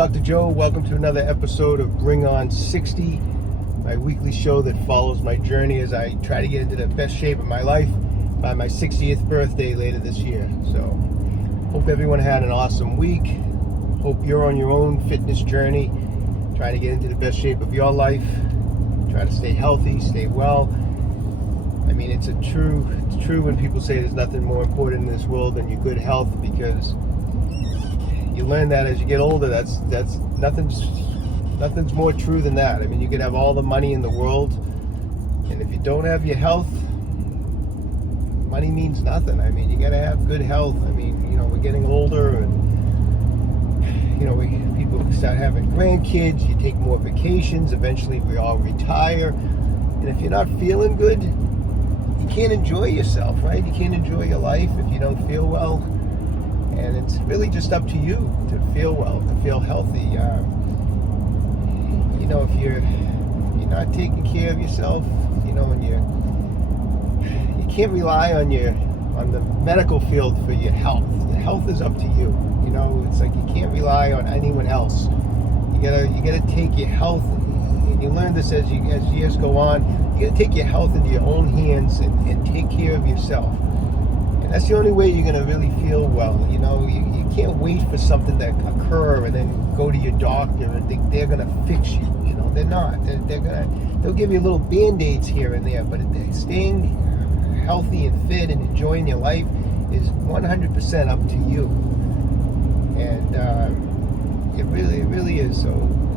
Dr. Joe. Welcome to another episode of Bring On 60, my weekly show that follows my journey as I try to get into the best shape of my life by my 60th birthday later this year. So, hope everyone had an awesome week. Hope you're on your own fitness journey, trying to get into the best shape of your life. Try to stay healthy, stay well. I mean, it's true when people say there's nothing more important in this world than your good health, because you learn that as you get older. That's nothing's more true than that. I mean, you can have all the money in the world, and if you don't have your health, money means nothing. I mean, you gotta have good health. I mean, we're getting older, and people start having grandkids. You take more vacations. Eventually, we all retire, and if you're not feeling good, you can't enjoy yourself, right? You can't enjoy your life if you don't feel well. And it's really just up to you to feel well, to feel healthy. If you're not taking care of yourself, and you can't rely on the medical field for your health. The health is up to you. It's like you can't rely on anyone else. You gotta take your health, and you learn this as years go on. You gotta take your health into your own hands and take care of yourself. That's the only way you're going to really feel well. You can't wait for something to occur and then go to your doctor and think they're going to fix you. They're not. They'll give you little band-aids here and there, but staying healthy and fit and enjoying your life is 100% up to you. And it really is. So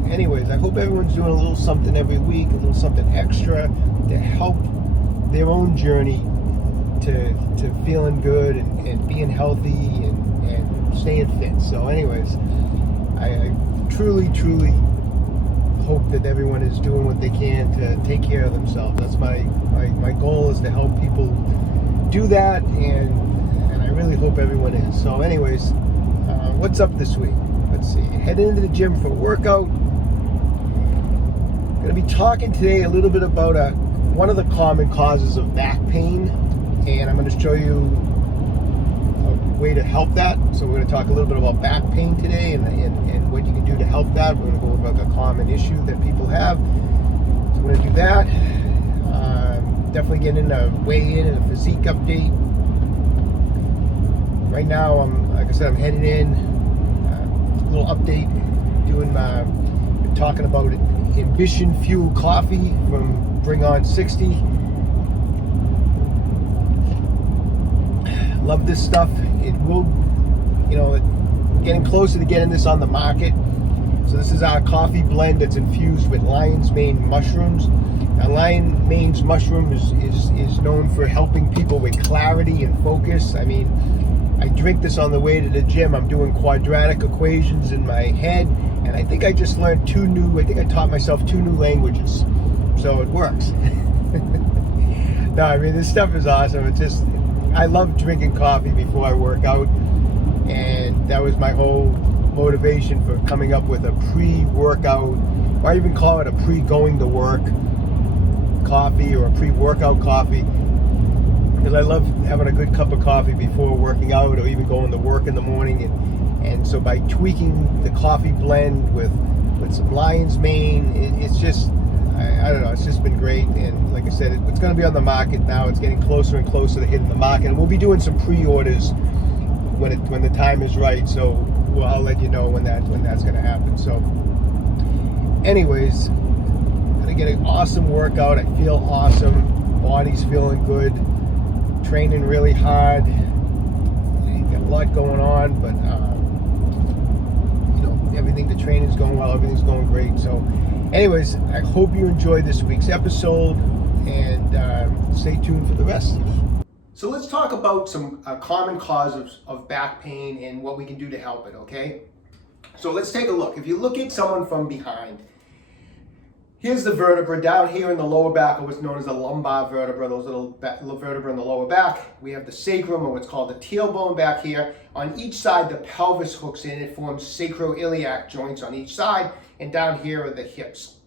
anyways, I hope everyone's doing a little something every week, a little something extra to help their own journey to feeling good and being healthy and staying fit. So anyways, I truly hope that everyone is doing what they can to take care of themselves. That's my goal, is to help people do that, and I really hope everyone is. So anyways, what's up this week? Let's see. Heading into the gym for a workout. I'm going to be talking today a little bit about one of the common causes of back pain. And I'm going to show you a way to help that. So we're going to talk a little bit about back pain today and what you can do to help that. We're going to go over a common issue that people have. So we're going to do that. Definitely get in a weigh-in and a physique update. Right now, I'm heading in. A little update. Talking about Ambition Fuel Coffee from Bring On 60. Love this stuff. It will, getting closer to getting this on the market. So this is our coffee blend that's infused with lion's mane mushrooms. Now, lion's mane mushroom is known for helping people with clarity and focus. I mean, I drink this on the way to the gym. I'm doing quadratic equations in my head, and I think I just learned I taught myself 2 new languages. So it works. No, I mean, this stuff is awesome. I love drinking coffee before I work out, and that was my whole motivation for coming up with a pre-workout, or I even call it a pre-going to work coffee or a pre-workout coffee, because I love having a good cup of coffee before working out or even going to work in the morning. And so by tweaking the coffee blend with some lion's mane, it's just, I don't know, it's just been great. And like I said, it's going to be on the market now. It's getting closer and closer to hitting the market, and we'll be doing some pre-orders when the time is right. So I'll let you know when that's going to happen. So anyways, going to get an awesome workout. I feel awesome. Body's feeling good. Training really hard. Got a lot going on, but the training's going well. Everything's going great. So anyways, I hope you enjoyed this week's episode, and stay tuned for the rest. So let's talk about some common causes of back pain and what we can do to help it, okay? So let's take a look. If you look at someone from behind, here's the vertebra down here in the lower back, or what's known as the lumbar vertebra, those little vertebrae in the lower back. We have the sacrum, or what's called the tailbone back here. On each side, the pelvis hooks in. It forms sacroiliac joints on each side, and down here are the hips.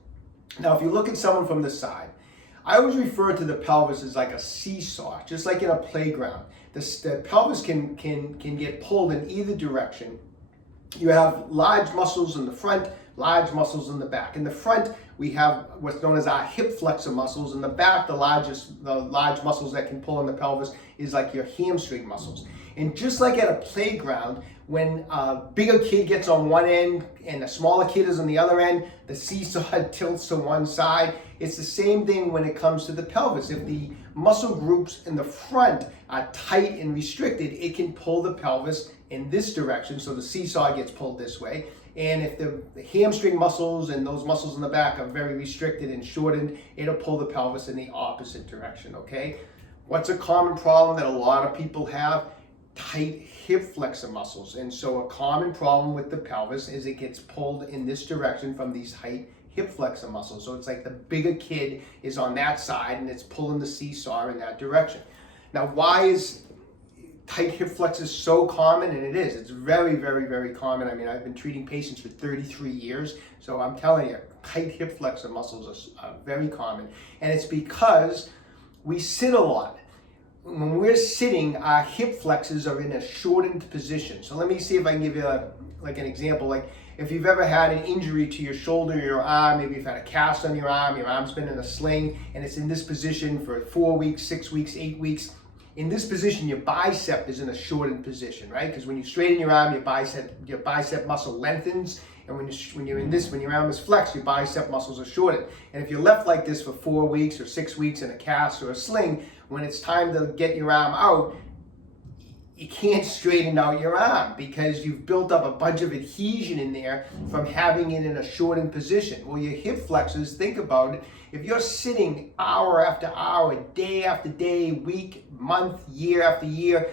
Now, if you look at someone from the side, I always refer to the pelvis as like a seesaw, just like in a playground. The pelvis can get pulled in either direction, you have large muscles in the front, large muscles in the back. In the front, we have what's known as our hip flexor muscles. In the back, the large muscles that can pull on the pelvis is like your hamstring muscles. And just like at a playground, when a bigger kid gets on one end and a smaller kid is on the other end, the seesaw tilts to one side. It's the same thing when it comes to the pelvis. If the muscle groups in the front are tight and restricted, it can pull the pelvis in this direction, so the seesaw gets pulled this way. And if the hamstring muscles and those muscles in the back are very restricted and shortened, it'll pull the pelvis in the opposite direction, okay? What's a common problem that a lot of people have? Tight hip flexor muscles. And so a common problem with the pelvis is it gets pulled in this direction from these tight hip flexor muscles. So it's like the bigger kid is on that side and it's pulling the seesaw in that direction. Now, why is tight hip flexors so common? And it is. It's very, very, very common. I mean, I've been treating patients for 33 years. So I'm telling you, tight hip flexor muscles are very common. And it's because we sit a lot. When we're sitting, our hip flexors are in a shortened position. So let me see if I can give you an example. Like if you've ever had an injury to your shoulder or your arm, maybe you've had a cast on your arm's been in a sling, and it's in this position for 4 weeks, 6 weeks, 8 weeks. In this position, your bicep is in a shortened position, right? Because when you straighten your arm, your bicep muscle lengthens, and when your arm is flexed, your bicep muscles are shortened. And if you're left like this for 4 weeks or 6 weeks in a cast or a sling, when it's time to get your arm out, you can't straighten out your arm because you've built up a bunch of adhesion in there from having it in a shortened position. Well, your hip flexors, think about it. If you're sitting hour after hour, day after day, week, month, year after year,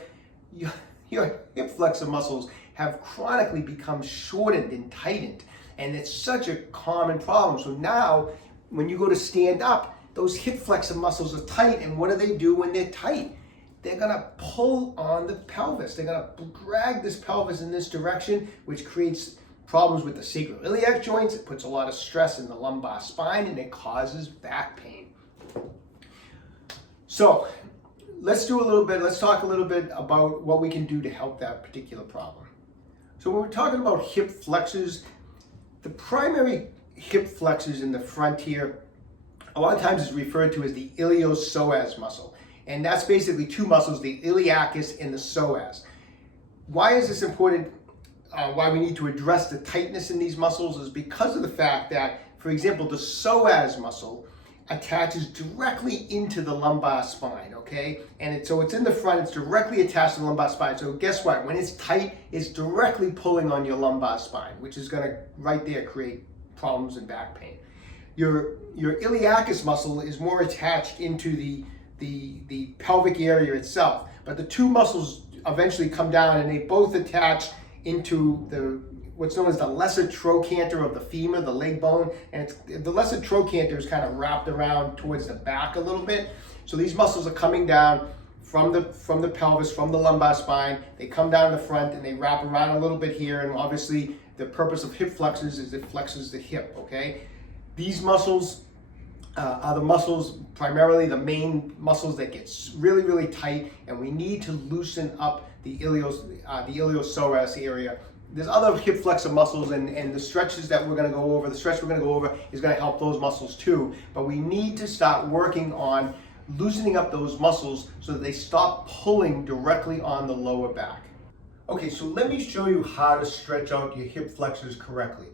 your hip flexor muscles have chronically become shortened and tightened. And it's such a common problem. So now, when you go to stand up, those hip flexor muscles are tight, and what do when they're tight? They're gonna pull on the pelvis. They're gonna drag this pelvis in this direction, which creates problems with the sacroiliac joints. It puts a lot of stress in the lumbar spine, and it causes back pain. So let's talk a little bit about what we can do to help that particular problem. So when we're talking about hip flexors, the primary hip flexors in the front here, a lot of times is referred to as the iliopsoas muscle. And that's basically two muscles, the iliacus and the psoas. Why is this important? Why we need to address the tightness in these muscles is because of the fact that, for example, the psoas muscle attaches directly into the lumbar spine, okay? And so it's in the front, it's directly attached to the lumbar spine. So guess what? When it's tight, it's directly pulling on your lumbar spine, which is gonna right there create problems and back pain. Your iliacus muscle is more attached into the pelvic area itself, but the two muscles eventually come down and they both attach into what's known as the lesser trochanter of the femur, the leg bone, and the lesser trochanter is kind of wrapped around towards the back a little bit. So these muscles are coming down from the pelvis, from the lumbar spine. They come down the front and they wrap around a little bit here, and obviously the purpose of hip flexors is it flexes the hip, okay? These muscles are the muscles, primarily the main muscles that get really, really tight, and we need to loosen up the iliopsoas area. There's other hip flexor muscles, and the stretches that we're going to go over, the stretch we're going to go over is going to help those muscles too, but we need to start working on loosening up those muscles so that they stop pulling directly on the lower back. Okay, so let me show you how to stretch out your hip flexors correctly.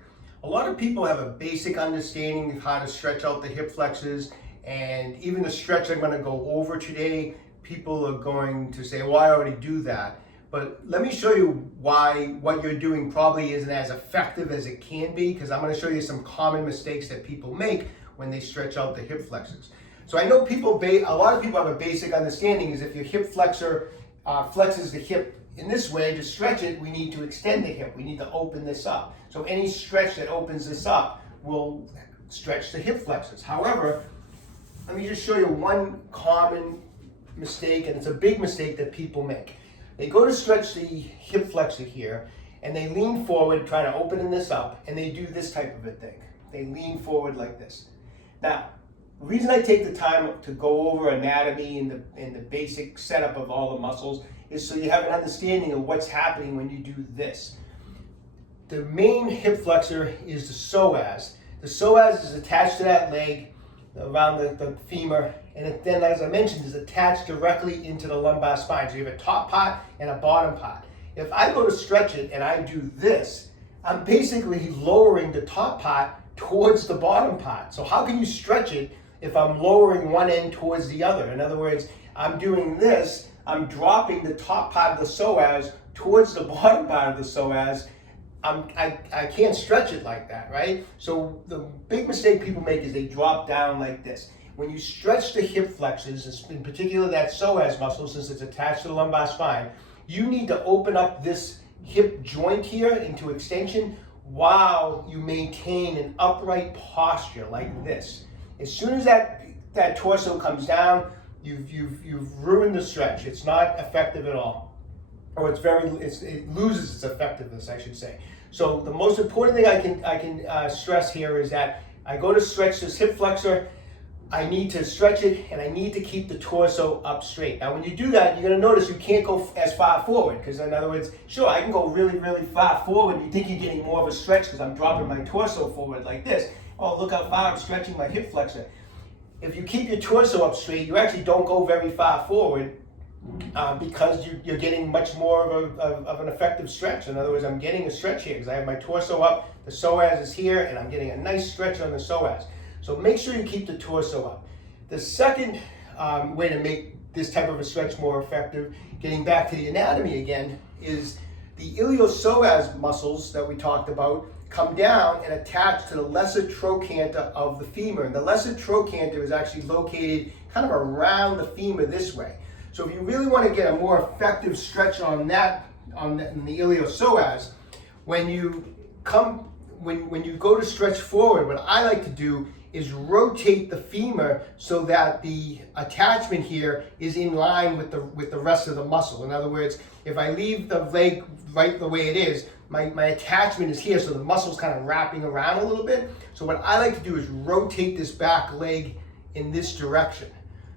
A lot of people have a basic understanding of how to stretch out the hip flexors, and even the stretch I'm going to go over today, people are going to say, well, I already do that. But let me show you why what you're doing probably isn't as effective as it can be, because I'm going to show you some common mistakes that people make when they stretch out the hip flexors. So I know a lot of people have a basic understanding is if your hip flexor flexes the hip in this way, to stretch it, we need to extend the hip. We need to open this up. So any stretch that opens this up will stretch the hip flexors. However, let me just show you one common mistake, and it's a big mistake that people make. They go to stretch the hip flexor here, and they lean forward trying to open this up, and they do this type of a thing. They lean forward like this. Now, the reason I take the time to go over anatomy and the basic setup of all the muscles is so you have an understanding of what's happening when you do this. the main hip flexor is the psoas. The psoas is attached to that leg around the femur, and it then, as I mentioned, is attached directly into the lumbar spine. So you have a top part and a bottom part. If I go to stretch it and I do this, I'm basically lowering the top part towards the bottom part. So how can you stretch it if I'm lowering one end towards the other? In other words, I'm doing this, I'm dropping the top part of the psoas towards the bottom part of the psoas. I can't stretch it like that, right? So the big mistake people make is they drop down like this. When you stretch the hip flexors, in particular that psoas muscle, since it's attached to the lumbar spine, you need to open up this hip joint here into extension while you maintain an upright posture like this. As soon as that torso comes down, you've ruined the stretch. It's not effective at all. Or it loses its effectiveness, I should say. So the most important thing I can stress here is that I go to stretch this hip flexor, I need to stretch it, and I need to keep the torso up straight. Now when you do that, you're going to notice you can't go as far forward, because in other words, sure, I can go really, really far forward. You think you're getting more of a stretch because I'm dropping my torso forward like this. Oh, look how far I'm stretching my hip flexor. If you keep your torso up straight, you actually don't go very far forward, because you're getting much more of an effective stretch. In other words, I'm getting a stretch here because I have my torso up, the psoas is here, and I'm getting a nice stretch on the psoas. So make sure you keep the torso up. The second way to make this type of a stretch more effective, getting back to the anatomy again, is the iliopsoas muscles that we talked about come down and attach to the lesser trochanter of the femur. And the lesser trochanter is actually located kind of around the femur this way. So if you really want to get a more effective stretch on the iliopsoas, when you go to stretch forward, what I like to do is rotate the femur so that the attachment here is in line with the rest of the muscle. In other words, if I leave the leg right the way it is, my attachment is here, so the muscle's kind of wrapping around a little bit. So what I like to do is rotate this back leg in this direction.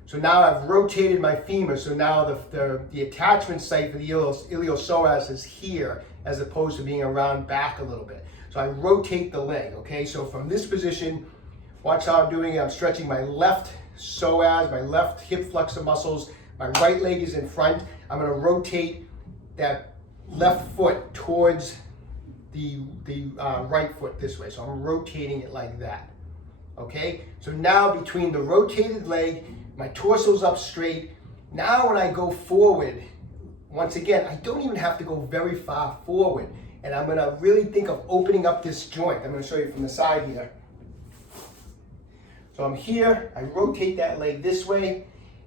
So now I've rotated my femur, so now the attachment site for the iliopsoas is here, as opposed to being around back a little bit. So I rotate the leg, okay? So from this position, watch how I'm doing it. I'm stretching my left psoas, my left hip flexor muscles. My right leg is in front. I'm going to rotate that left foot towards the right foot this way. So I'm rotating it like that, okay? So now between the rotated leg, my torso's up straight. Now when I go forward, once again, I don't even have to go very far forward. And I'm going to really think of opening up this joint. I'm going to show you from the side here. So I'm here, I rotate that leg this way.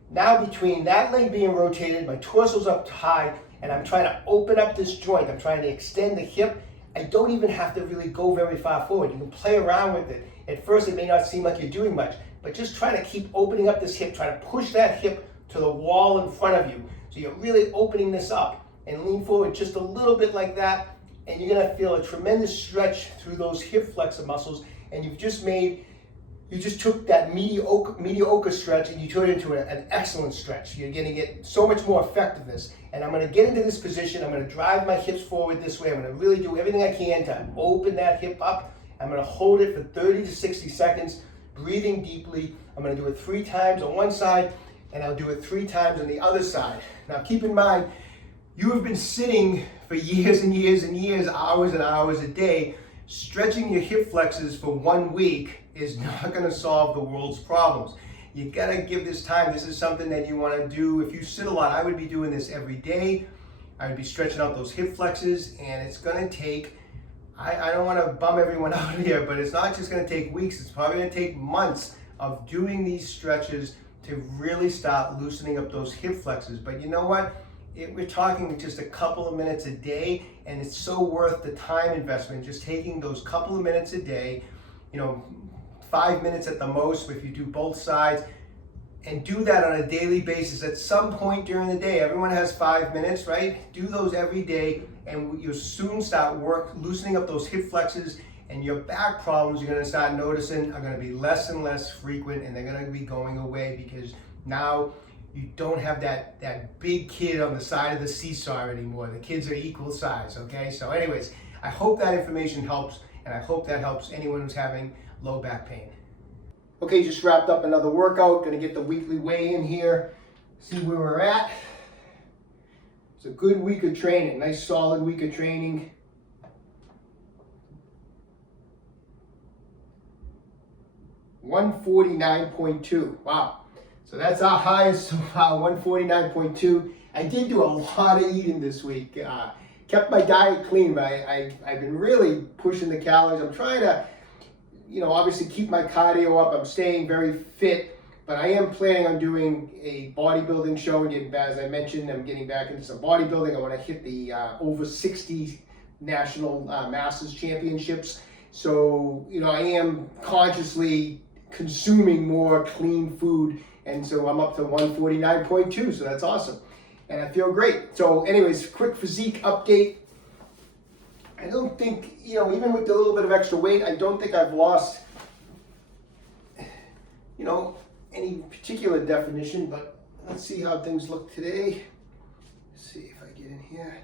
Now between that leg being rotated, my torso's up high, and I'm trying to open up this joint. I'm trying to extend the hip. I don't even have to really go very far forward. You can play around with it. At first it may not seem like you're doing much, but just try to keep opening up this hip. Try to push that hip to the wall in front of you. So you're really opening this up, and lean forward just a little bit like that, and you're gonna feel a tremendous stretch through those hip flexor muscles, and you just took that mediocre stretch and you turned it into an excellent stretch. You're going to get so much more effectiveness. And I'm going to get into this position. I'm going to drive my hips forward this way. I'm going to really do everything I can to open that hip up. I'm going to hold it for 30 to 60 seconds, breathing deeply. I'm going to do it 3 times on one side, and I'll do it 3 times on the other side. Now keep in mind, you have been sitting for years and years and years, hours and hours a day. Stretching your hip flexors for 1 week is not going to solve the world's problems. You got to give this time. This is something that you want to do. If you sit a lot, I would be doing this every day. I would be stretching out those hip flexors, and it's going to take, I don't want to bum everyone out here, but it's not just going to take weeks. It's probably going to take months of doing these stretches to really start loosening up those hip flexors. But you know what? We're talking just a couple of minutes a day, and it's so worth the time investment. Just taking those couple of minutes a day, 5 minutes at the most if you do both sides, and do that on a daily basis. At some point during the day, everyone has 5 minutes, right? Do those every day, and you'll soon start loosening up those hip flexors, and your back problems you're going to start noticing are going to be less and less frequent, and they're going to be going away, because now you don't have that big kid on the side of the seesaw anymore. The kids are equal size, okay? So anyways, I hope that information helps, and I hope that helps anyone who's having low back pain. Okay, just wrapped up another workout. Gonna get the weekly weigh-in here, see where we're at. It's a good week of training, nice solid week of training. $149.2, wow. So that's our highest so far, 149.2. I did do a lot of eating this week. Kept my diet clean, but I've been really pushing the calories. I'm trying to, obviously keep my cardio up. I'm staying very fit, but I am planning on doing a bodybuilding show. And as I mentioned, I'm getting back into some bodybuilding. I want to hit the over 60 national masters championships. So, I am consciously consuming more clean food. And so I'm up to 149.2, so that's awesome. And I feel great. So anyways, quick physique update. I don't think, even with the little bit of extra weight, I don't think I've lost, any particular definition, but let's see how things look today. Let's see if I get in here.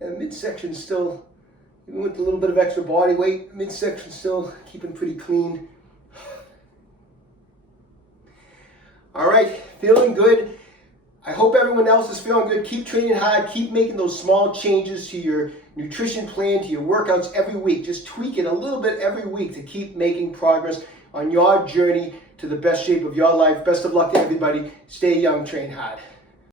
And midsection still, even with a little bit of extra body weight, midsection still keeping pretty clean. All right, feeling good. I hope everyone else is feeling good. Keep training hard. Keep making those small changes to your nutrition plan, to your workouts every week. Just tweak it a little bit every week to keep making progress on your journey to the best shape of your life. Best of luck to everybody. Stay young, train hard.